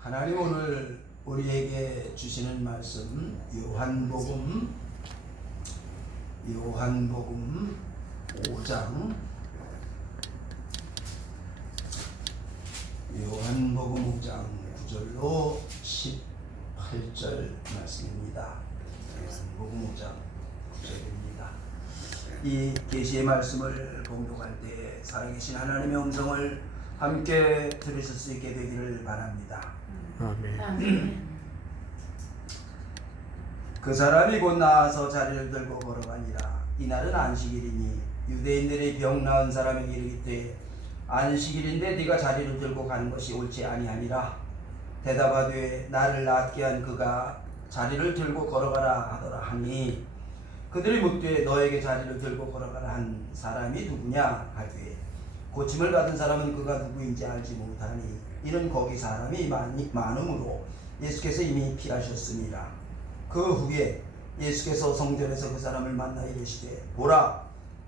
하나님 오늘 우리에게 주시는 말씀 요한복음 5장 요한복음 5장 9절로 18절 말씀입니다. 요한복음 5장 9절입니다. 이 계시의 말씀을 봉독할 때 살아계신 하나님의 음성을 함께 들으실 수 있게 되기를 바랍니다. 아멘. 그 사람이 곧 나와서 자리를 들고 걸어가니라. 이날은 안식일이니 유대인들이 병 나은 사람에게 이르기되 안식일인데 네가 자리를 들고 가는 것이 옳지 아니하니라. 대답하되 나를 낫게 한 그가 자리를 들고 걸어가라 하더라 하니 그들이 묻되 너에게 자리를 들고 걸어가라 한 사람이 누구냐 하되 고침을 받은 사람은 그가 누구인지 알지 못하니 이는 거기 사람이 많음으로 예수께서 이미 피하셨습니다. 그 후에 예수께서 성전에서 그 사람을 만나 이르시되 보라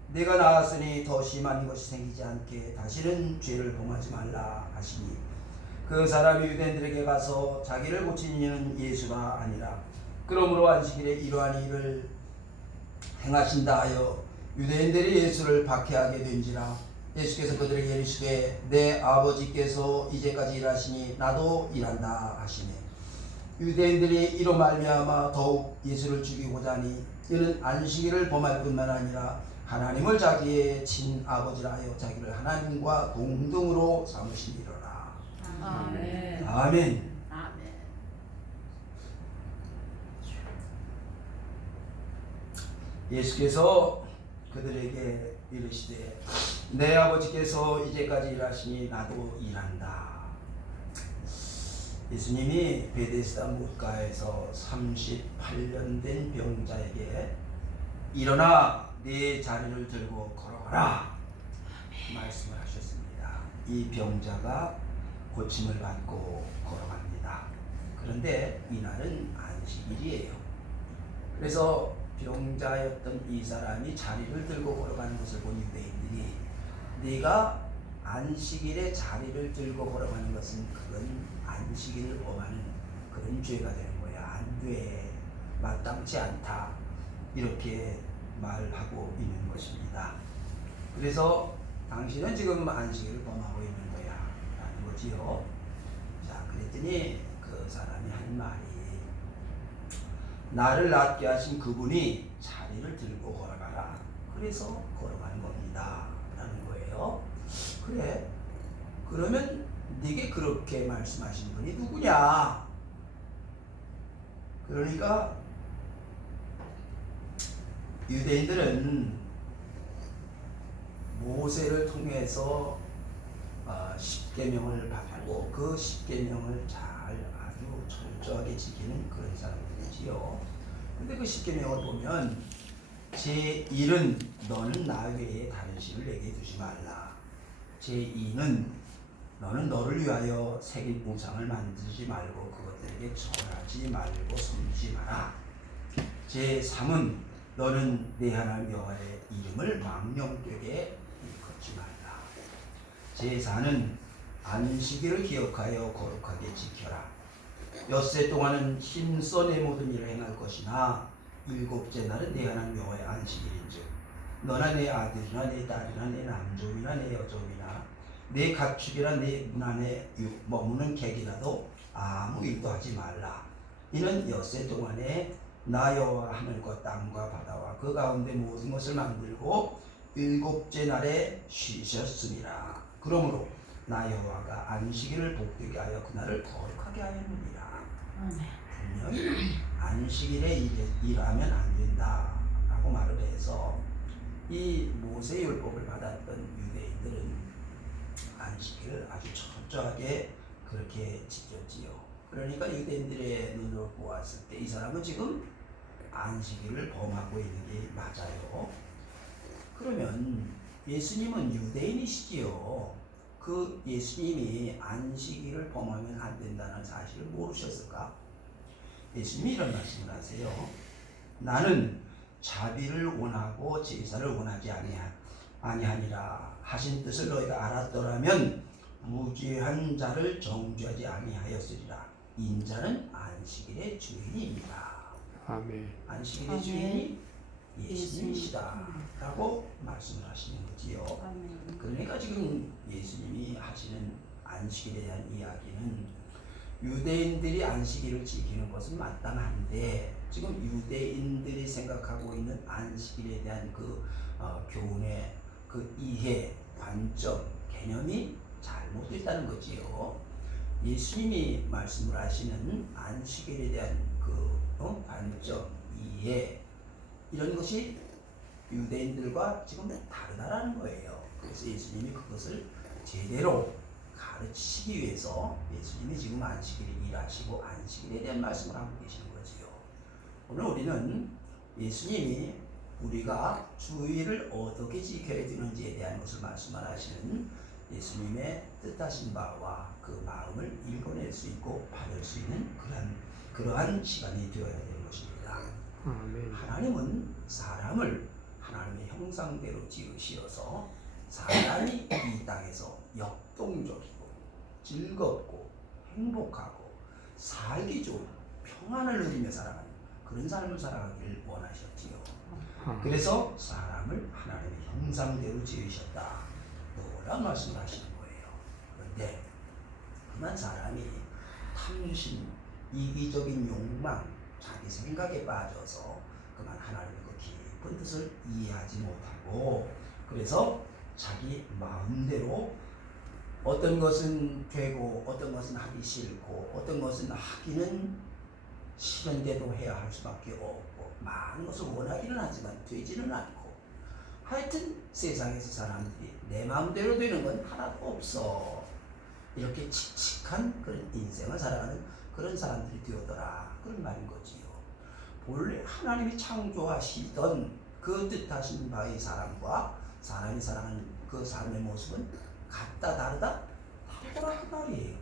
내가 나았으니 더 심한 것이 생기지 않게 다시는 죄를 범하지 말라 하시니 그 사람이 유대인들에게 가서 자기를 고친 이는 예수가 아니라 그러므로 안식일에 이러한 일을 행하신다 하여 유대인들이 예수를 박해하게 된지라. 예수께서 그들에게 이르시되 내 아버지께서 이제까지 일하시니 나도 일한다 하시네. 유대인들이 이로 말미암아 더욱 예수를 죽이고자 하니 이는 안식일을 범할 뿐만 아니라 하나님을 자기의 친아버지라 하여 자기를 하나님과 동등으로 삼으시니라. 아멘. 아멘. 아멘. 예수께서 그들에게 이르시되 내 아버지께서 이제까지 일하시니 나도 일한다. 예수님이 베데스다 못가에서 38년 된 병자에게 일어나 네 자리를 들고 걸어가라 말씀을 하셨습니다. 이 병자가 고침을 받고 걸어갑니다. 그런데 이날은 안식일이에요. 그래서 병자였던 이 사람이 자리를 들고 걸어가는 것을 본 유대인들이 네가 안식일에 자리를 들고 걸어가는 것은 그건 안식일을 범하는 그런 죄가 되는 거야. 안 돼. 마땅치 않다. 이렇게 말하고 있는 것입니다. 그래서 당신은 지금 안식일을 범하고 있는 거야 라는 거지요. 자, 그랬더니 그 사람이 한 말이 나를 낫게 하신 그분이 자리를 들고 걸어가라. 그래서 걸어가는 겁니다 라는 거예요. 그래, 그러면 네게 그렇게 말씀하신 분이 누구냐? 그러니까 유대인들은 모세를 통해서 십계명을 받고 그 십계명을 잘 아주 철저하게 지키는 그런 사람들이지요. 근데 그 십계명을 보면 제1은 너는 나 외에 다른 신을 내게 두지 말라. 제2는 너는 너를 위하여 새긴 우상을 만들지 말고 그것들에게 절하지 말고 섬기지 마라. 제3은 너는 내 하나님 여호와의 이름을 망령되게 일컫지 말라. 제4는 안식일을 기억하여 거룩하게 지켜라. 엿새 동안은 힘써 내 모든 일을 행할 것이나 일곱째 날은 내 하나님 여호와의 안식일인즉 너나 내 아들이나 내 딸이나 내 남종이나 내 여종이나 내 가축이나 내 문 안에 머무는 객이라도 아무 일도 하지 말라. 이는 엿새 동안에 나 여호와 하늘과 땅과 바다와 그 가운데 모든 것을 만들고 일곱째 날에 쉬셨습니다. 그러므로 나 여호와가 안식일을 복되게 하여 그날을 거룩하게 하였느니라. 분명히 안식일에 일하면 안 된다라고 말을 해서 이 모세 율법을 받았던 유대인들은 안식일을 아주 철저하게 그렇게 지켰지요. 그러니까 유대인들의 눈으로 보았을 때 이 사람은 지금 안식일을 범하고 있는 게 맞아요. 그러면 예수님은 유대인이시지요. 그 예수님이 안식일을 범하면 안 된다는 사실을 모르셨을까? 예수님이 이런 말씀을 하세요. 나는 자비를 원하고 제사를 원하지 아니하니라 하신 뜻을 너희가 알았더라면 무죄한 자를 정죄하지 아니하였으리라. 인자는 안식일의 주인입니다. 아멘. 안식일의 아멘. 주인이 예수님이시다 라고 말씀을 하시는 거지요. 아멘. 그러니까 지금 예수님이 하시는 안식일에 대한 이야기는 유대인들이 안식일을 지키는 것은 마땅한데 지금 유대인들이 생각하고 있는 안식일에 대한 그 교훈의 그 이해, 관점, 개념이 잘못됐다는 거지요. 예수님이 말씀을 하시는 안식일에 대한 그 관점, 이해 이런 것이 유대인들과 지금 다르다라는 거예요. 그래서 예수님이 그것을 제대로 가르치시기 위해서 예수님이 지금 안식일을 일하시고 안식일에 대한 말씀을 하고 계시는 거지요. 오늘 우리는 예수님이 우리가 주일을 어떻게 지켜야 되는지에 대한 것을 말씀하시는 예수님의 뜻하신 바와 그 마음을 읽어낼 수 있고 받을 수 있는 그러한 시간이 되어야 되는 것입니다. 아멘. 하나님은 사람을 하나님의 형상대로 지으시어서 사람이 이 땅에서 역동적이고 즐겁고 행복하고 살기 좋은 평안을 누리며 살아가는 그런 삶을 살아가길 원하셨지요. 그래서 사람을 하나님의 형상대로 지으셨다 라는 말씀을 하시는 거예요. 그런데 그만 사람이 탐심, 이기적인 욕망, 자기 생각에 빠져서 그만 하나님의 그 깊은 뜻을 이해하지 못하고 그래서 자기 마음대로 어떤 것은 되고 어떤 것은 하기 싫고 어떤 것은 하기는 싫은데도 해야 할 수밖에 없고 많은 것을 원하기는 하지만 되지는 않고 하여튼 세상에서 사람들이 내 마음대로 되는 건 하나도 없어. 이렇게 칙칙한 그런 인생을 살아가는 그런 사람들이 되었더라. 그런 말인 거지요. 본래 하나님이 창조하시던 그 뜻하신 바의 사람과 사람이 살아가는 그 삶의 모습은 같다 다르다? 다르더라 그 말이에요.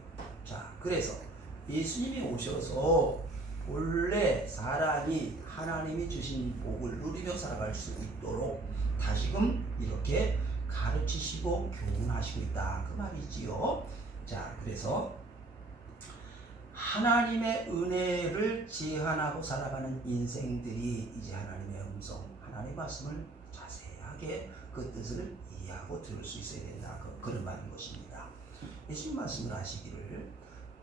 자, 그래서 예수님이 오셔서 본래 사람이 하나님이 주신 복을 누리며 살아갈 수 있도록 다시금 이렇게 가르치시고 교훈하시고 있다 그 말이지요. 자, 그래서 하나님의 은혜를 제한하고 살아가는 인생들이 이제 하나님의 음성, 하나님의 말씀을 자세하게 그 뜻을 이해하고 들을 수 있어야 된다. 그런 말인 것입니다. 예수님 말씀을 하시기를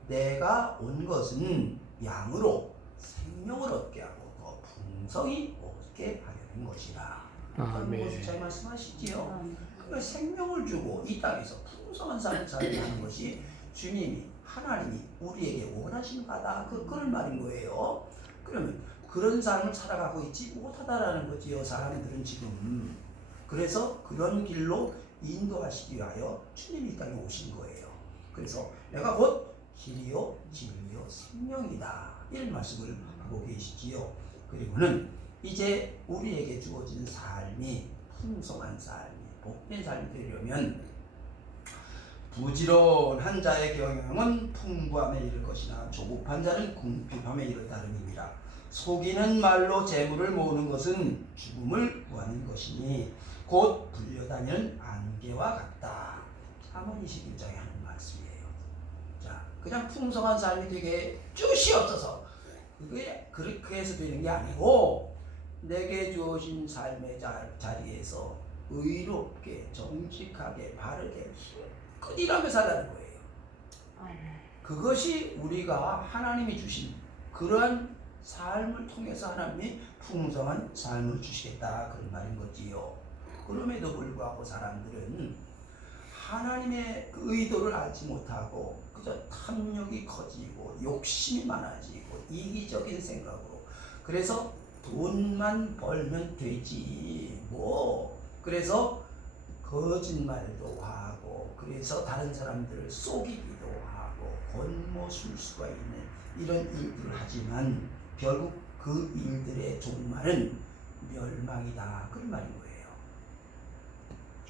내가 온 것은 양으로 생명을 얻게 하고 더 풍성히 얻게 하려는 것이라. 그런 것을 잘 말씀하시지요. 그 생명을 주고 이 땅에서 풍성한 삶을 살아가는 것이 주님이 하나님이 우리에게 원하시는 바다 그런 말인 거예요. 그러면 그런 삶을 살아가고 있지 못하다라는 거지요. 사람들은 지금. 그래서 그런 길로 인도하시기 위하여 주님이 이 땅에 오신 거예요. 그래서 내가 곧 길이요 진리요 생명이다 이런 말씀을 하고 계시지요. 그리고는 이제 우리에게 주어진 삶이 풍성한 삶이 복된 삶이 되려면 부지런한 자의 경영은 풍부함에 이를 것이나 조급한 자는 궁핍함에 이르다름이니라. 속이는 말로 재물을 모으는 것은 죽음을 구하는 것이니 곧 불려다니는 안개와 같다. 잠언 21장에 하는 말씀이에요. 자, 그냥 풍성한 삶이 되게 뜻이 없어서 그게 그렇게 해서 되는 게 아니고 내게 주어진 삶의 자리에서 의롭게 정직하게 바르게 힘껏 일하며 살라는 거예요. 그것이 우리가 하나님이 주신 그러한 삶을 통해서 하나님이 풍성한 삶을 주시겠다 그런 말인 거지요. 그럼에도 불구하고 사람들은 하나님의 그 의도를 알지 못하고 그저 탐욕이 커지고 욕심이 많아지고 이기적인 생각으로 그래서 돈만 벌면 되지 뭐 그래서 거짓말도 하고 그래서 다른 사람들을 속이기도 하고 권모술수가 있는 이런 일들을 하지만 결국 그 일들의 종말은 멸망이다 그런 말인 거예요.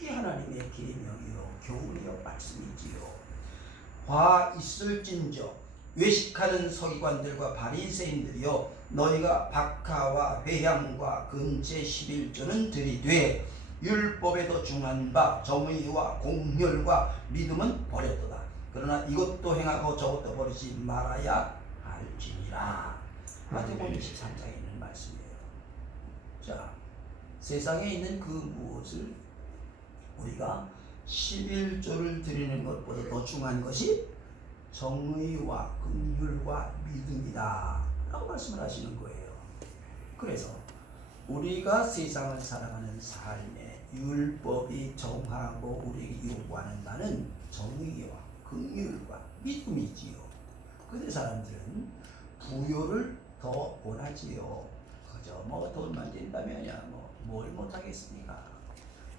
이 하나님의 계명이요 교훈이요 말씀이지요. 화 있을진저 외식하는 서기관들과 바리새인들이여 너희가 박하와 회향과 근체 11조는 들이되 율법에 더 중한 바 정의와 공렬과 믿음은 버렸도다. 그러나 이것도 행하고 저것도 버리지 말아야 할지니라. 마태복음 23장에 있는 말씀이에요. 자, 세상에 있는 그 무엇을 우리가 11조를 드리는 것보다 더 중요한 것이 정의와 긍휼과 믿음이다 라고 말씀을 하시는 거예요. 그래서 우리가 세상을 살아가는 삶에 율법이 정하고 우리에게 요구하는 바는 정의와 긍휼과 믿음이지요. 그런데 사람들은 부요를 더 원하지요. 그저 뭐 돈만 된다면야 뭘 못하겠습니까?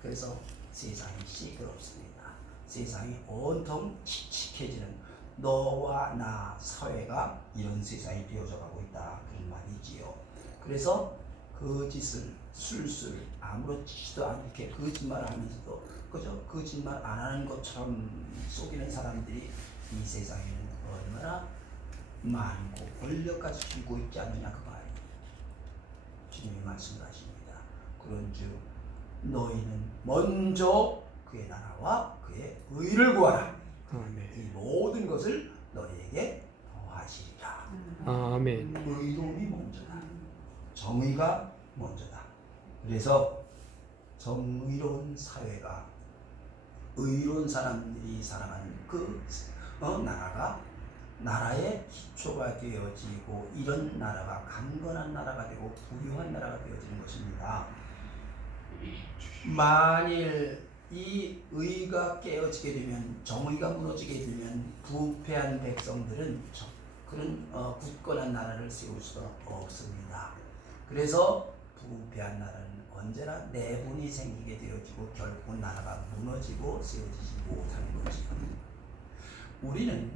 그래서 세상이 시끄럽습니다. 세상이 온통 칙칙해지는 너와 나 사회가 이런 세상이 되어져 가고 있다 그런 말이지요. 그래서 거짓을 술술 아무렇지도 않게 거짓말을 하면서도 그저 거짓말 안 하는 것처럼 속이는 사람들이 이 세상에는 얼마나 많고 권력까지 쥐고 있지 않느냐 그 말이에요. 주님이 말씀을 하십니다. 그런즉 너희는 먼저 그의 나라와 그의 의를 구하라. 이 모든 것을 너희에게 더하시리라. 아멘. 의로움이 먼저다. 정의가 먼저다. 그래서 정의로운 사회가 의로운 사람들이 살아가는 그 나라가 나라의 기초가 되어지고 이런 나라가 강건한 나라가 되고 부유한 나라가 되어지는 것입니다. 만일 이 의가 깨어지게 되면 정의가 무너지게 되면 부패한 백성들은 그런 굳건한 나라를 세울 수가 없습니다. 그래서 부패한 나라는 언제나 내분이 생기게 되어지고 결국은 나라가 무너지고 세워지지 못하는 거지요. 우리는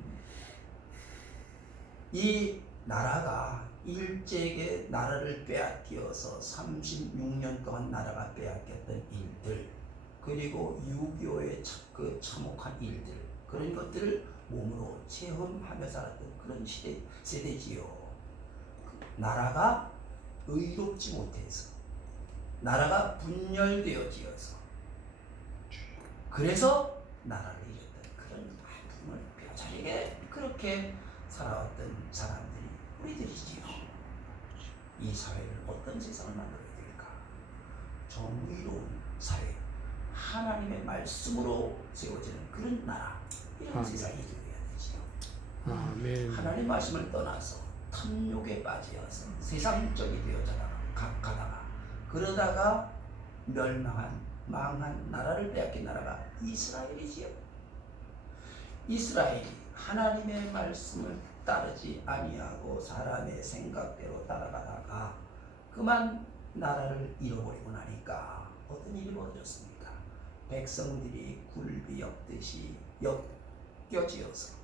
이 나라가 일제에게 나라를 빼앗겨서 36년 동안 나라가 빼앗겼던 일들, 그리고 6.25의 그 참혹한 일들, 그런 것들을 몸으로 체험하며 살았던 그런 세대지요. 나라가 의롭지 못해서, 나라가 분열되어지어서, 그래서 나라를 잃었던 그런 아픔을 뼈저리게 그렇게 살아왔던 사람들이 우리들이지요. 이 사회를 어떤 세상을 만들어야 될까? 정의로운 사회, 하나님의 말씀으로 세워지는 그런 나라, 이런 세상이 되어야 되지요. 아멘. 하나님 말씀을 떠나서 탐욕에 빠져서 세상적이 되어져 가다가 그러다가 망한 나라를 빼앗긴 나라가 이스라엘이지요. 이스라엘이 하나님의 말씀을 따르지 아니하고 사람의 생각대로 따라가다가 그만 나라를 잃어버리고 나니까 어떤 일이 벌어졌습니까? 백성들이 굴비 엮듯이 엮여지어서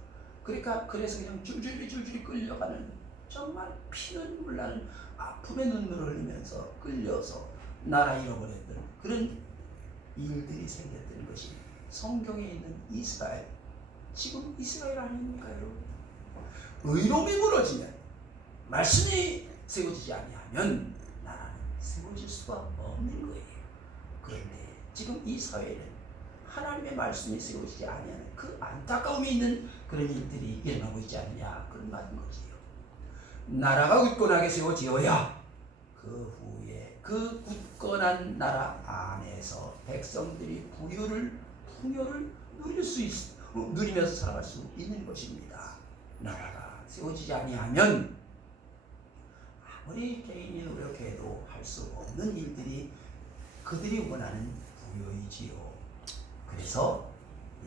그래서 그냥 줄줄이 끌려가는 정말 피눈물 나는 아픔의 눈물을 흘리면서 끌려서 나라 잃어버렸던 그런 일들이 생겼던 것이 성경에 있는 이스라엘, 지금 이스라엘 아닙니까 여러분? 의로움이 무너지면, 말씀이 세워지지 아니하면 나라는 세워질 수가 없는 거예요. 그런데 지금 이 사회는 하나님의 말씀이 세워지지 아니하는 그 안타까움이 있는 그런 일들이 일어나고 있지 않느냐, 그런 말인 거지요. 나라가 굳건하게 세워지어야 그 후에 그 굳건한 나라 안에서 백성들이 풍요를 누리면서 살아갈 수 있는 것입니다. 나라가 세워지지 아니하면 아무리 개인이 노력해도 할 수 없는 일들이 그들이 원하는 부요이지요. 그래서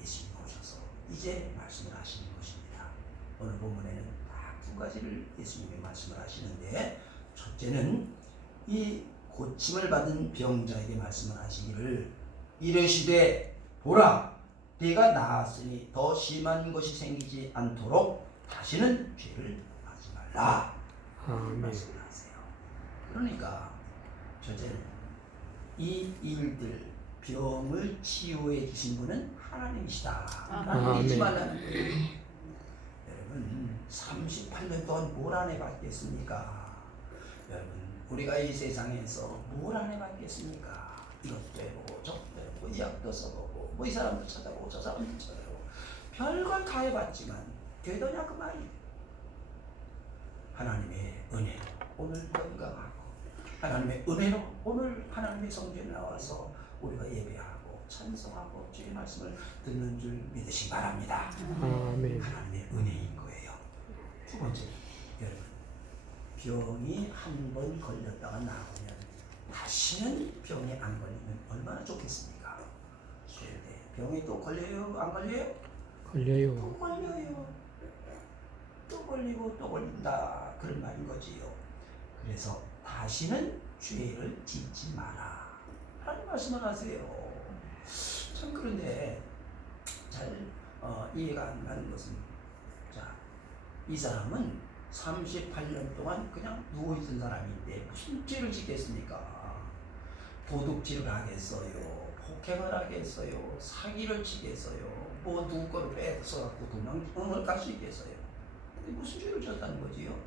예수님 오셔서 이제 말씀을 하시는 것입니다. 오늘 본문에는 딱 두 가지를 예수님이 말씀을 하시는데, 첫째는 이 고침을 받은 병자에게 말씀을 하시기를 이르시되 보라 네가 나았으니 더 심한 것이 생기지 않도록 다시는 죄를 하지 말라. 말씀을 하세요. 그러니까 첫째는 이 일들, 병을 치유해 주신 분은 하나님이시다 라는 잊지 말라는 거예요. 여러분 38년 동안 뭘 안 해봤겠습니까? 여러분 우리가 이 세상에서 뭘 안 해봤겠습니까? 이것도 해보고 저것도 해보고 이 약도 써보고 뭐 이 사람도 찾아보고 저 사람도 찾아보고 별걸 다 해봤지만 되더냐 그 말이에요. 하나님의 은혜로 오늘 건강하고 하나님의 은혜로 오늘 하나님의 성전에 나와서 우리가 예배하고 찬송하고 주의 말씀을 듣는 줄 믿으시기 바랍니다. 아멘. 하나님의 은혜인 거예요. 두 번째, 여러분, 병이 한 번 걸렸다가 나오면 다시는 병에 안 걸리면 얼마나 좋겠습니까? 그런데 병이 또 걸려요? 안 걸려요? 걸려요. 또 걸려요. 또 걸리고 또 걸린다, 그런 말인 거지요. 그래서 다시는 죄를 짓지 마라 하는 말씀을 하세요. 참 그런데 잘 이해가 안 가는 것은, 자, 이 사람은 38년 동안 그냥 누워있던 사람인데 무슨 죄를 짓겠습니까? 도둑질을 하겠어요, 폭행을 하겠어요, 사기를 치겠어요, 뭐 누구 거를 뺏어갖고 도망을 갈 수 있겠어요? 근데 무슨 죄를 졌다는 거지요?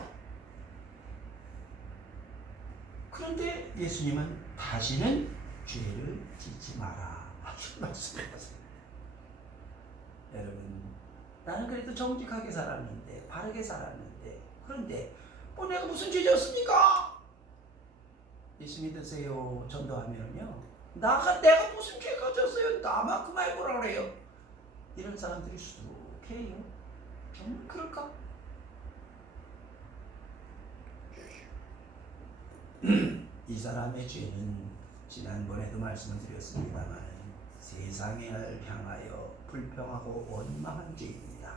그런데 예수님은 다시는 죄를 짓지 마라 하신 말씀이었어요. 여러분, 나는 그래도 정직하게 살았는데, 바르게 살았는데, 그런데 내가 무슨 죄 졌습니까? 예수 믿으세요 전도하면요, 내가 무슨 죄가 졌어요? 나만큼 해보라 그래요. 이런 사람들이 수두룩해요. 정말 그럴까? 이 사람의 죄는 지난번에도 말씀을 드렸습니다만 세상을 향하여 불평하고 원망한 죄입니다.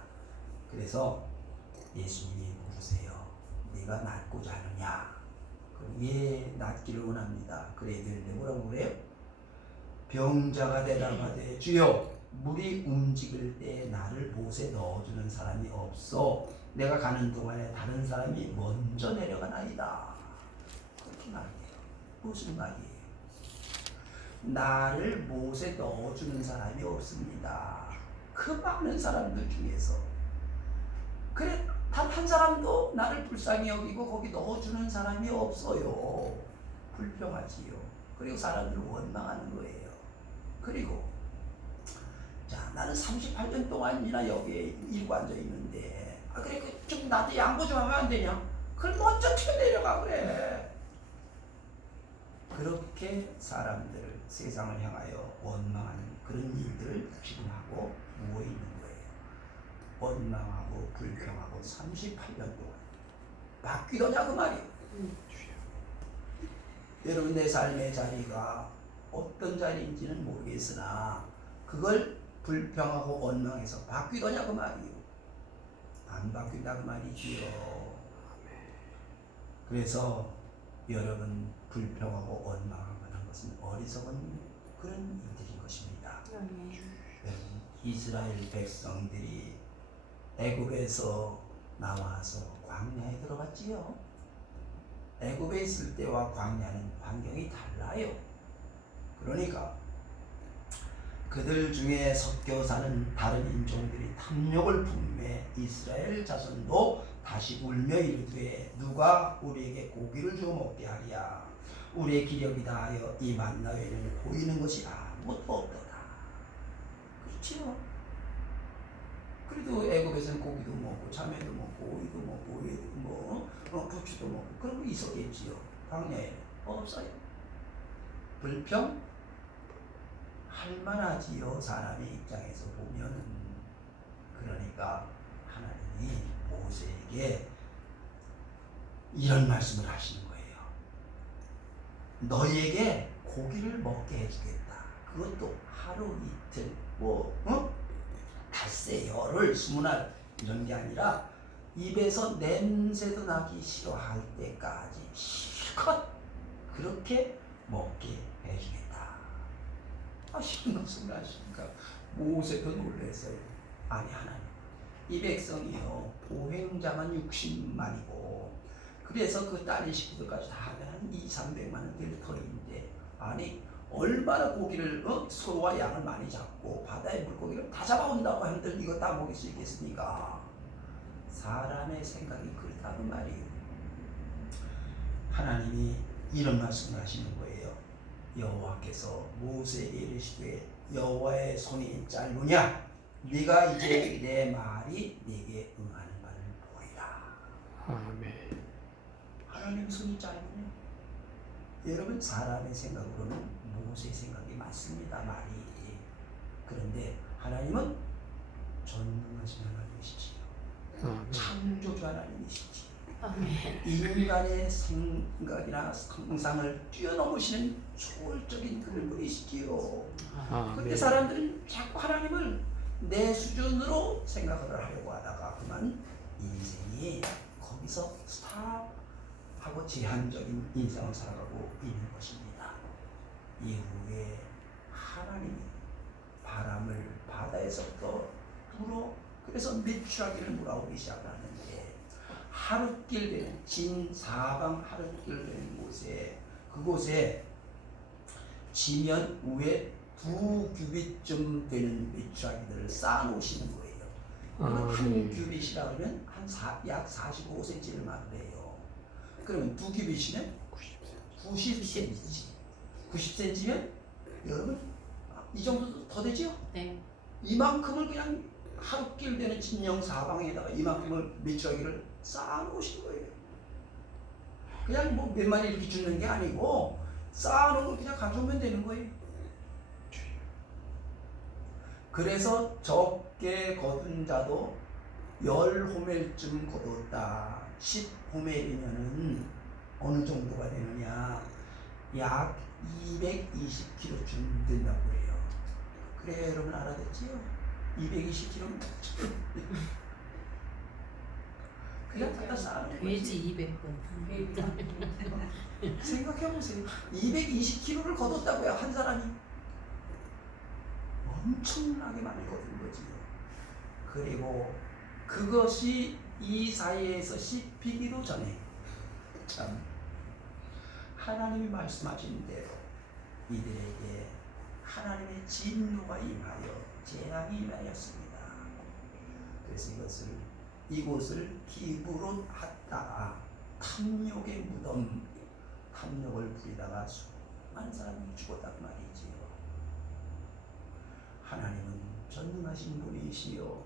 그래서 예수님이 물으세요. 네가 낫고자 하느냐? 그럼 예, 낫기를 원합니다. 그래 되는데 뭐라고 그래요? 병자가 대답하되 주여, 물이 움직일 때 나를 못에 넣어주는 사람이 없어 내가 가는 동안에 다른 사람이 먼저 내려가나이다. 그렇게 말해요. 무슨 말이에요? 나를 못에 넣어주는 사람이 없습니다. 그 많은 사람들 중에서 그래 단 한 사람도 나를 불쌍히 여기고 거기 넣어주는 사람이 없어요. 불평하지요. 그리고 사람들을 원망하는 거예요. 그리고 자, 나는 38년 동안이나 여기에 일고 앉아 있는데 그래 좀 나한테 양보 좀 하면 안 되냐? 그걸 먼저 튀어내려가 그래. 그렇게 사람들을 세상을 향하여 원망하는 그런 일들을 지금 하고 누워 있는 거예요. 원망하고 불평하고 38년 동안 바뀌더냐 그 말이에요. 여러분, 내 삶의 자리가 어떤 자리인지는 모르겠으나 그걸 불평하고 원망해서 바뀌더냐 그 말이에요. 안 바뀐다 그 말이지요. 그래서 여러분, 불평하고 원망하는 것은 어리석은 그런 일들인 것입니다. 여러분, 이스라엘 백성들이 애굽에서 나와서 광야에 들어갔지요. 애굽에 있을 때와 광야는 환경이 달라요. 그러니까 그들 중에 섞여 사는 다른 인종들이 탐욕을 품매 이스라엘 자손도 다시 울며 이르되 누가 우리에게 고기를 주어 먹게 하랴. 우리의 기력이 다하여 이 만나 외에는 보이는 것이 아무것도 없더라. 그렇지요. 그래도 애굽에서는 고기도 먹고 자매도 먹고 오이도 먹고 부추도 먹고 그런 거 있었겠지요. 광야에 없어요. 불평? 할만하지요. 사람의 입장에서 보면은. 그러니까 하나님이 모세에게 이런 말씀을 하시는 거예요. 너희에게 고기를 먹게 해주겠다. 그것도 하루 이틀 닷새 열흘 20날 이런 게 아니라 입에서 냄새도 나기 싫어할 때까지 실컷 그렇게 먹게 해주겠다. 이런 말씀을 하시니까 모세도 놀랐어요. 아니 하나님, 이 백성이요 보행자만 60만이고 그래서 그 딸의 식구들까지 다 하면 한 200~300만 될 터인데 아니 얼마나 고기를 소와 양을 많이 잡고 바다의 물고기를 다 잡아온다고 한들 이거 다 먹일 수 있겠습니까? 사람의 생각이 그렇다고 말이에요. 하나님이 이런 말씀을 하시는 거예요. 여호와께서 모세에게 이르시되 여호와의 손이 짧으냐 네가 이제 내 말이 네게 응하는 바를 보리라. 아멘. 하나님 손이 짧으면 여러분 사람의 생각으로는 모세의 생각이 맞습니다. 말이. 그런데 하나님은 전능하신 하나님이시지요. 아멘. 창조주 하나님이시지. 아멘. 인간의 생각이나 상상을 뛰어넘으시는 초월적인 그분이시지요. 아멘. 근데 사람들은 자꾸 하나님을 내 수준으로 생각을 하려고 하다가 그만 인생이 거기서 스탑하고 제한적인 인생을 살아가고 있는 것입니다. 이후에 하나님이 바람을 바다에서부터 불어 그래서 메추라기를 몰아오기 시작하는데 하룻길 되는 진사방 하룻길 되는 곳에 그곳에 지면 위에 2규빗쯤 되는 메추라기들을 쌓아놓으시는 거예요. 그러면 한 규빗이라 그러면 약 45cm를 말해요. 그러면 2규빗이면 90cm. 90cm면 여러분 이 정도 더 되죠? 네. 이만큼을 그냥 하룻길 되는 진영 사방에다가 이만큼을 메추라기를 쌓아놓으신 거예요. 그냥 뭐 몇 마리 이렇게 주는 게 아니고 쌓아놓은 걸 그냥 가져오면 되는 거예요. 그래서 적게 거둔 자도 10호멜쯤 거뒀다. 10호멜이면은 어느 정도가 되느냐? 약 220kg쯤 된다고 그래요. 그래 여러분 알아듣지요? 220kg면 그냥 갖다 쌓아놓은 거지. 돼지 200분. 생각해보세요. 220kg를 거뒀다고요 한 사람이. 엄청나게 많이 거둔 거지요. 그리고 그것이 이 사이에서 씹히기도 전에 참 하나님이 말씀하신 대로 이들에게 하나님의 진노가 임하여 재앙이 임하였습니다. 그래서 이곳을 기브롯 핫다 탐욕의 무덤, 탐욕을 부리다가 수많은 사람이 죽었단 말이지요. 하나님은 전능하신 분이시요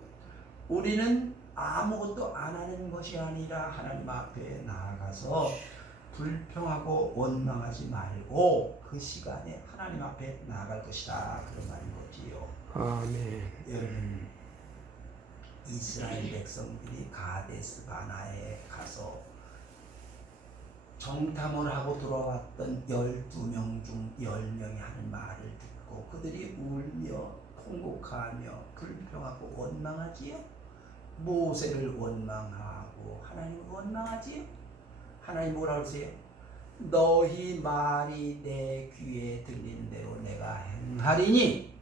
우리는 아무것도 안 하는 것이 아니라 하나님 앞에 나아가서 불평하고 원망하지 말고 그 시간에 하나님 앞에 나아갈 것이다 그런 말인 거지요. 아멘. 여러분 이스라엘 백성들이 가데스 바나에 가서 정탐을 하고 돌아왔던 12명 중 10명이 하는 말을 듣고 그들이 울며 통곡하며 불평하고 원망하지요. 모세를 원망하고 하나님을 원망하지요. 하나님 뭐라 그러세요? 너희 말이 내 귀에 들리는 대로 내가 행하리니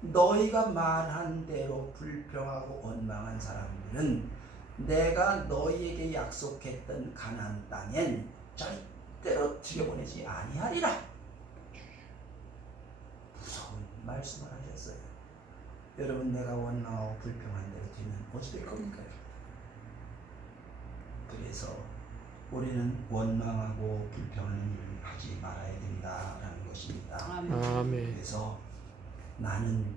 너희가 말한 대로 불평하고 원망한 사람들은 내가 너희에게 약속했던 가나안 땅엔 절대로 들여보내지 아니하리라. 무서운 말씀을 하셨어요. 여러분 내가 원망하고 불평한 대로 되면 어찌 될 겁니까? 그래서 우리는 원망하고 불평을 하지 말아야 된다라는 것입니다. 아멘. 그래서 나는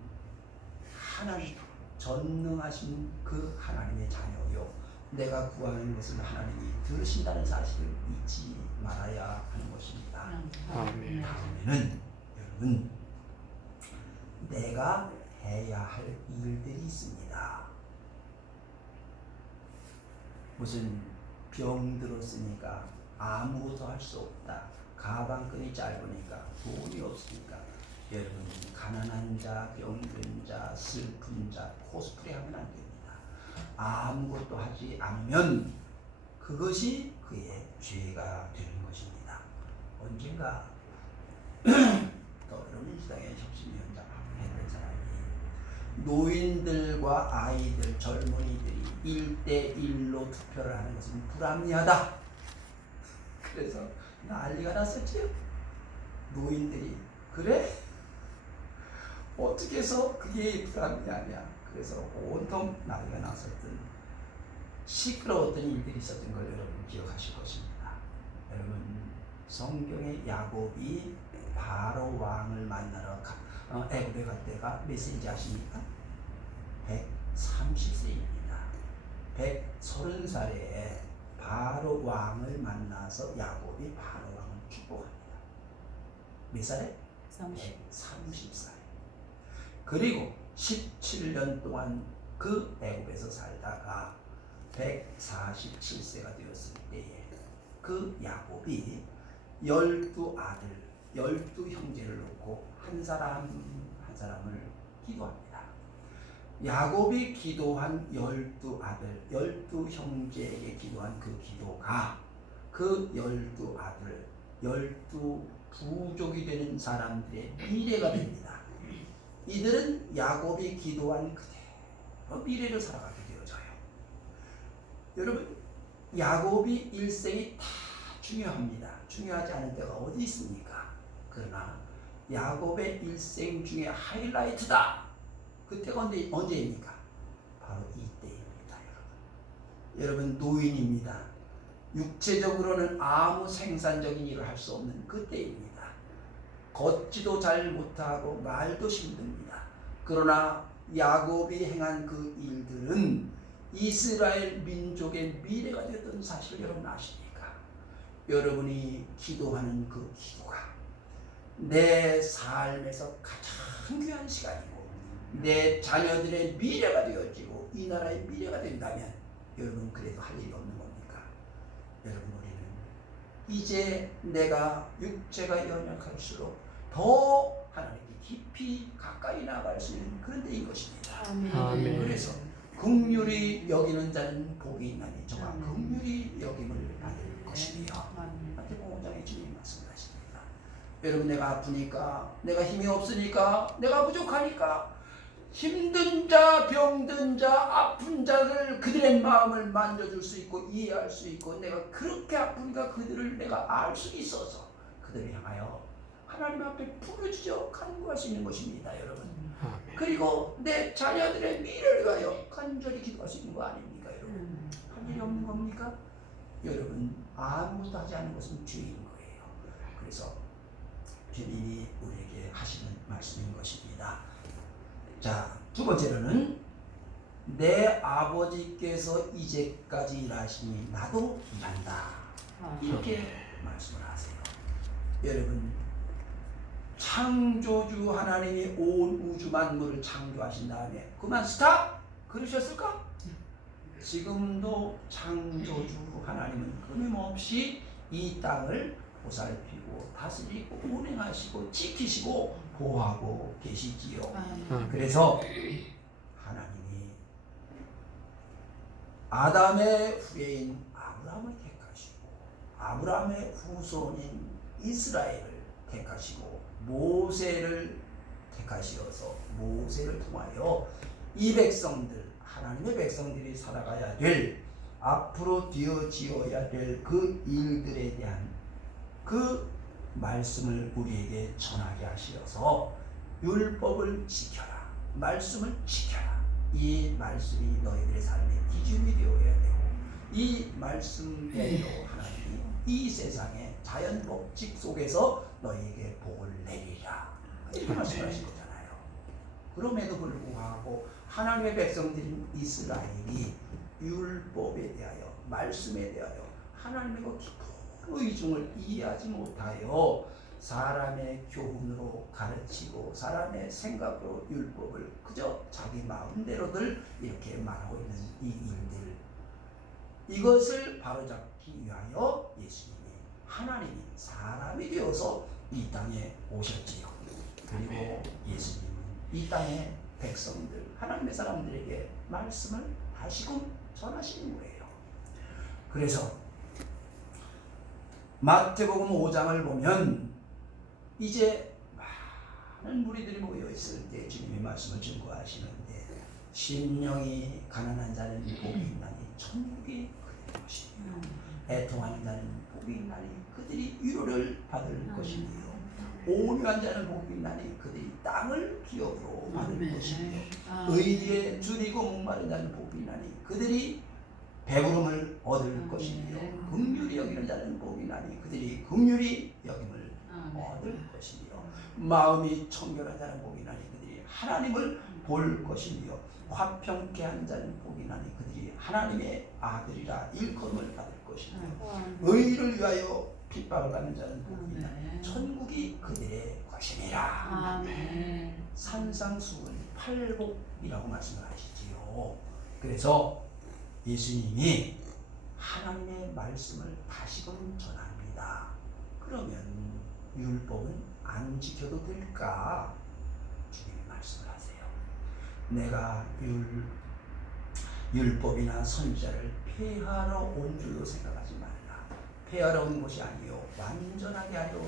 하나님 전능하신 그 하나님의 자녀요. 내가 구하는 것을 하나님이 들으신다는 사실을 잊지 말아야 하는 것입니다. 아멘. 다음에는 여러분 내가 해야 할 일들이 있습니다. 무슨 병 들었으니까 아무것도 할 수 없다. 가방끈이 짧으니까 돈이 없으니까 여러분 가난한 자, 병든 자, 슬픈 자 코스프레 하면 안 됩니다. 아무것도 하지 않으면 그것이 그의 죄가 되는 것입니다. 언젠가 더불어민주당의 혁신위원장 했던 사람이 노인들과 아이들, 젊은이들이 1대1로 투표를 하는 것은 불합리하다. 그래서 난리가 났었지요. 노인들이 그래? 어떻게 해서 그게 불합리하냐. 그래서 온통 난리가 났었던 시끄러웠던 일들이 있었던 걸 여러분 기억하실 것입니다. 여러분 성경의 야곱이 바로 왕을 만나러 애굽에 갈 때가 몇 세인지 아십니까? 130세입니다. 130살에 바로 왕을 만나서 야곱이 바로 왕을 축복합니다. 몇 살에? 130살. 그리고 17년 동안 그 애굽에서 살다가 147세가 되었을 때에 그 야곱이 12아들, 12형제를 놓고 한 사람 한 사람을 기도합니다. 야곱이 기도한 12아들, 12형제에게 기도한 그 기도가 그 12아들, 12부족이 되는 사람들의 미래가 됩니다. 이들은 야곱이 기도한 그대로 미래를 살아가게 되어져요. 여러분, 야곱이 일생이 다 중요합니다. 중요하지 않은 때가 어디 있습니까? 그러나 야곱의 일생 중에 하이라이트다. 그때가 언제입니까? 바로 이때입니다. 여러분, 노인입니다. 육체적으로는 아무 생산적인 일을 할 수 없는 그때입니다. 걷지도 잘 못하고 말도 힘듭니다. 그러나 야곱이 행한 그 일들은 이스라엘 민족의 미래가 되었던 사실을 여러분 아십니까? 여러분이 기도하는 그 기도가 내 삶에서 가장 귀한 시간이고 내 자녀들의 미래가 되어지고 이 나라의 미래가 된다면 여러분 그래도 할 일이 없는 겁니까? 여러분, 우리는 이제 내가 육체가 연약할수록 더 하나님께 깊이 가까이 나아갈 수 있는 그런 때인 것입니다. 아멘. 그래서 긍휼히 여기는 자는 복이 있나니 저가 아멘. 긍휼히 여김을 받을 것이며 마태복음 5장에 주님이 말씀하십니다. 여러분, 내가 아프니까, 내가 힘이 없으니까, 내가 부족하니까 힘든 자, 병든 자, 아픈 자를 그들의 마음을 만져줄 수 있고 이해할 수 있고 내가 그렇게 아프니까 그들을 내가 알 수 있어서 그들을 향하여 하나님 앞에 부르짖어 간구할 수 있는 것입니다. 여러분. 아멘. 그리고 내 자녀들의 미래를 위하여 간절히 기도할 수 있는 거 아닙니까? 여러분. 할 일이 없는 겁니까? 여러분, 아무것도 하지 않는 것은 죄인 거예요. 그래서 주님이 우리에게 하시는 말씀인 것입니다. 자, 두 번째로는 내 아버지께서 이제까지 일하시니 나도 일한다. 이렇게 말씀을 하세요. 여러분, 창조주 하나님이 온 우주 만물을 창조하신 다음에 그만 스탑! 그러셨을까? 지금도 창조주 하나님은 끊임없이 이 땅을 보살피고 다스리고 운행하시고 지키시고 보호하고 계시지요. 그래서 하나님이 아담의 후예인 아브라함을 택하시고 아브라함의 후손인 이스라엘을 택하시고 모세를 택하시어서 모세를 통하여 이 백성들, 하나님의 백성들이 살아가야 될, 앞으로 되어지어야 될 그 일들에 대한 그 말씀을 우리에게 전하게 하시어서 율법을 지켜라, 말씀을 지켜라. 이 말씀이 너희들의 삶의 기준이 되어야 되고 이 말씀대로 하나님이 이 세상의 자연법칙 속에서 너희에게 복을 내리라 이렇게 말씀하신 거잖아요. 그럼에도 불구하고 하나님의 백성들인 이스라엘이 율법에 대하여, 말씀에 대하여 하나님의 그 깊은 의중을 이해하지 못하여 사람의 교훈으로 가르치고 사람의 생각으로 율법을 그저 자기 마음대로들 이렇게 말하고 있는 이 일들, 이것을 바로잡기 위하여 예수님이, 하나님이 사람이 되어서 이 땅에 오셨지요. 그리고 예수님은 이 땅의 백성들, 하나님의 사람들에게 말씀을 다시금 전하시는 거예요. 그래서 마태복음 5장을 보면 이제 많은 무리들이 모여 있을 때 주님의 말씀을 증거하시는데 심령이 가난한 자는 복이 있나니 천국이 그들의 것이며 애통하는 자는 복이 있나니 그들이 위로를 받을 것이며 온유한 자는 복이 있나니 그들이 땅을 기업으로 받을 것이며 의에 줄이고 목마른 자는 복이 있나니 그들이 배부름을 얻을 것이며 긍휼히 여기는 자는 복이 있나니 그들이 긍휼히 여김을 얻을 것이며 마음이 청결한 자는 복이 나니 그들이 하나님을 볼 것이며 화평케 한 자는 복이 나니 그들이 하나님의 아들이라 일컬음을 받을 것이며 의를 위하여 핍박을 받는 자는 복이 나니 천국이 그들의 것이니라. 아멘. 산상수훈 팔복이라고 말씀을 하시지요. 그래서 예수님이 하나님의 말씀을 다시금 전합니다. 그러면 율법은 안 지켜도 될까? 주님이 말씀을 하세요. 내가 율법이나 선지자를 폐하러 온 줄로 생각하지 말라. 폐하러 온 것이 아니요 완전하게 하려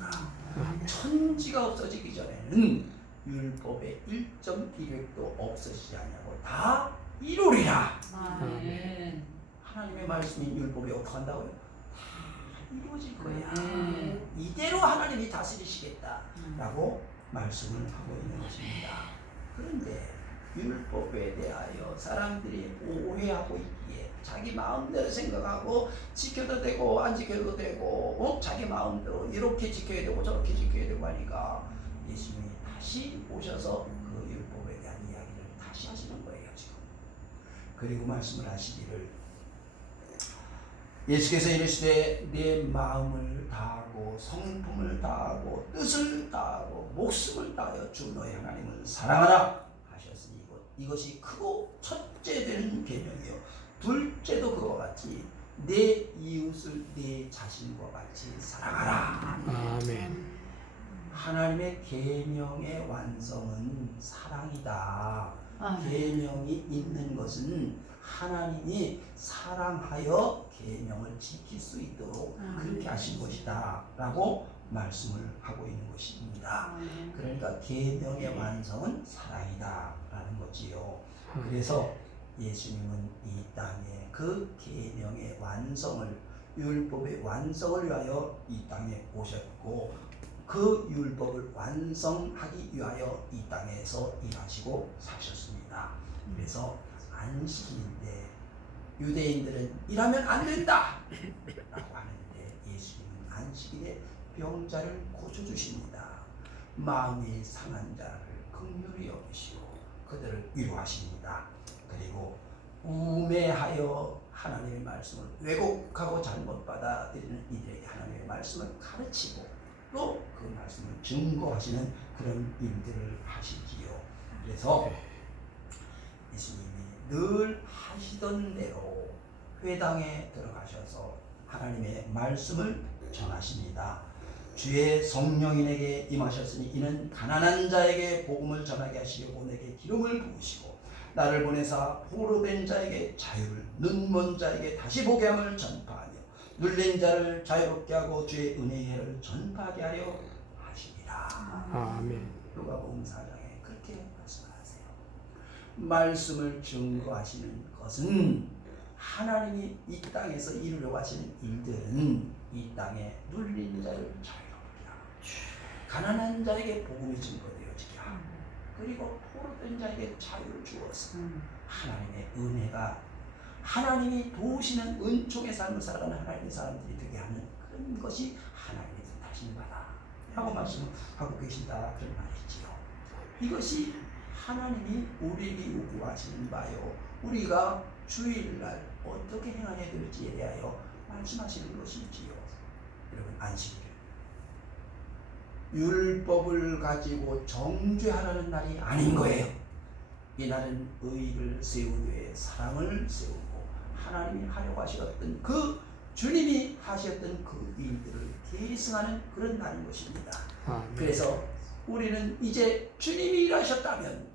함이로라. 천지가 없어지기 전에는 율법의 1.1획도 없어지지 않냐고 다 이루리라. 아멘. 하나님의 말씀인 율법이 어떻게 한다고요? 다 이루어질 거야. 이대로 하나님이 다스리시겠다라고 말씀을 하고 있는 것입니다. 그런데 율법에 대하여 사람들이 오해하고 있기에 자기 마음대로 생각하고 지켜도 되고 안 지켜도 되고 자기 마음대로 이렇게 지켜야 되고 저렇게 지켜야 되고 하니까 예수님이 다시 오셔서 그 율법에 대한 이야기를 다시 하시는 거예요 지금. 그리고 말씀을 하시기를 예수께서 이르시되 내 마음을 다하고 성품을 다하고 뜻을 다하고 목숨을 다하여 주 너의 하나님을 사랑하라 하셨으니 이것이 크고 첫째 되는 계명이요 둘째도 그와 같이 내 이웃을 내 자신과 같이 사랑하라. 아멘. 하나님의 계명의 완성은 사랑이다. 계명이 있는 것은 하나님이 사랑하여 계명을 지킬 수 있도록 그렇게 하신 것이다 라고 말씀을 하고 있는 것입니다. 그러니까 계명의 완성은 사랑이다 라는 거지요. 그래서 예수님은 이 땅에 그 계명의 완성을 율법의 완성을 위하여 이 땅에 오셨고 그 율법을 완성하기 위하여 이 땅에서 일하시고 사셨습니다. 그래서 안식일인데 유대인들은 일하면 안 된다 라고 하는데 예수님은 안식일에 병자를 고쳐주십니다. 마음이 상한 자를 긍휼히 여기시고 그들을 위로하십니다. 그리고 우매하여 하나님의 말씀을 왜곡하고 잘못 받아들이는 이들에게 하나님의 말씀을 가르치고 또 그 말씀을 증거하시는 그런 일들을 하시지요. 그래서 예수님이 늘 하시던 대로 회당에 들어가셔서 하나님의 말씀을 전하십니다. 주의 성령인에게 임하셨으니 이는 가난한 자에게 복음을 전하게 하시려고 내게 기름을 부으시고 나를 보내사 포로된 자에게 자유를 눈먼 자에게 다시 보게 함을 전파하며 눌린 자를 자유롭게 하고 주의 은혜의 해를 전파하게 하려 하시니라. 아멘. 누가복음 4장에 그렇게 말씀하세요. 말씀을 증거하시는 것은 하나님이 이 땅에서 이루려고 하시는 일들은 이 땅에 눌린 자를 자유롭게 하고 가난한 자에게 복음이 증거되어지게 하고 그리고 포로된 자에게 자유를 주어서 하나님의 은혜가 하나님이 도우시는 은총의 삶을 살아가는 하나님의 사람들이 되게 하는 그런 것이 하나님의 뜻하신 바다 라고 말씀하고 계신다 그런 말이지요. 이것이 하나님이 우리에게 요구하시는 바요 우리가 주일날 어떻게 행하여야 될지에 대하여 말씀하시는 것이지요. 여러분 안식일 율법을 가지고 정죄하라는 날이 아닌 거예요. 이 날은 의를 세우되 사랑을 세우고 하나님이 하려고 하셨던 그 주님이 하셨던 그 일들을 계승하는 그런 날인 것입니다. 그래서 우리는 이제 주님이 일하셨다면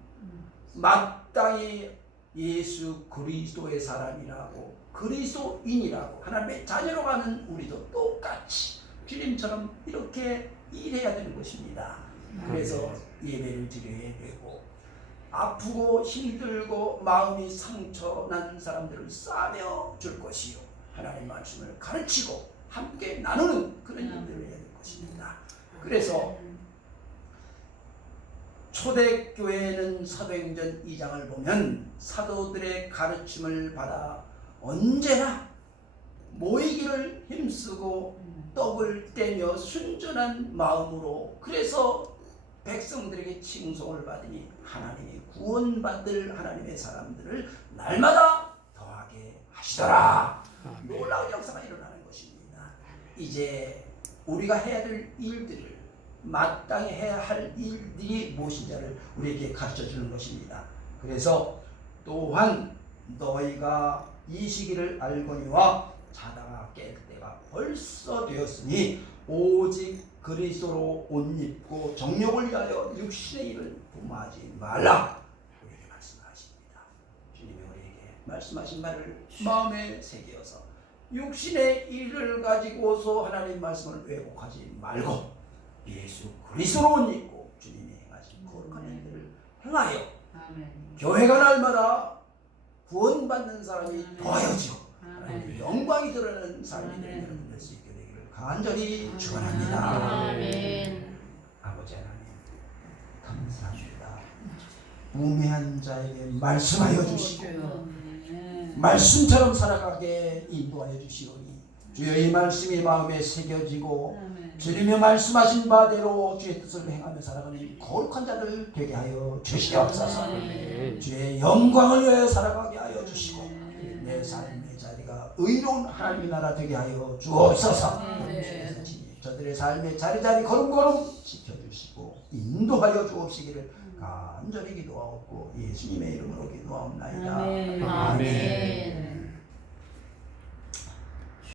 마땅히 예수 그리스도의 사람이라고 그리스도인이라고 하나님의 자녀로 가는 우리도 똑같이 주님처럼 이렇게 일해야 되는 것입니다. 그래서 예배를 드려야 되고 아프고 힘들고 마음이 상처난 사람들을 싸며 줄 것이요 하나님의 말씀을 가르치고 함께 나누는 그런 일들을 해야 될 것입니다. 그래서 초대교회는 사도행전 2장을 보면 사도들의 가르침을 받아 언제나 모이기를 힘쓰고 떡을 떼며 순전한 마음으로 그래서 백성들에게 칭송을 받으니 하나님이 구원받을 하나님의 사람들을 날마다 더하게 하시더라. 아멘. 놀라운 역사가 일어나는 것입니다. 이제 우리가 해야 될 일들을 마땅히 해야 할 일들이 무엇인지를 우리에게 가르쳐주는 것입니다. 그래서 또한 너희가 이 시기를 알거니와 자다가 깰 때가 벌써 되었으니 오직 그리스도로 옷 입고 정욕을 위하여 육신의 일을 도모하지 말라. 우리에게 말씀하십니다. 주님이 우리에게 말씀하신 말을 마음에 새겨서 육신의 일을 가지고서 하나님 말씀을 왜곡하지 말고 예수 그리스도로 옷 입고 주님이 행하신 거룩한 일들을 행하여 아멘. 교회가 날마다 구원받는 사람이 아멘. 더하여지고 아멘. 하나님의 영광이 드러나는 삶이 아멘. 여러분 될 수 있게 되기를 간절히 아멘. 축원합니다. 아멘. 아버지 하나님 감사합니다. 우매한 자에게 말씀하여 주시고 아멘. 말씀처럼 살아가게 인도하여 주시오니 주여 이 말씀이 마음에 새겨지고 아멘. 주님의 말씀하신 바대로 주의 뜻을 행하며 살아가는 거룩한 자들 되게 하여 주시옵소서. 아멘. 주의 영광을 위하여 살아가게 하여 주시고 내 삶의 자리가 의로운 하나님의 나라 되게 하여 주옵소서. 아멘. 저들의 삶의 자리자리 걸음걸음 지켜주시고 인도하여 주옵시기를 간절히 기도하옵고 예수님의 이름으로 기도하옵나이다. 아멘. 아멘.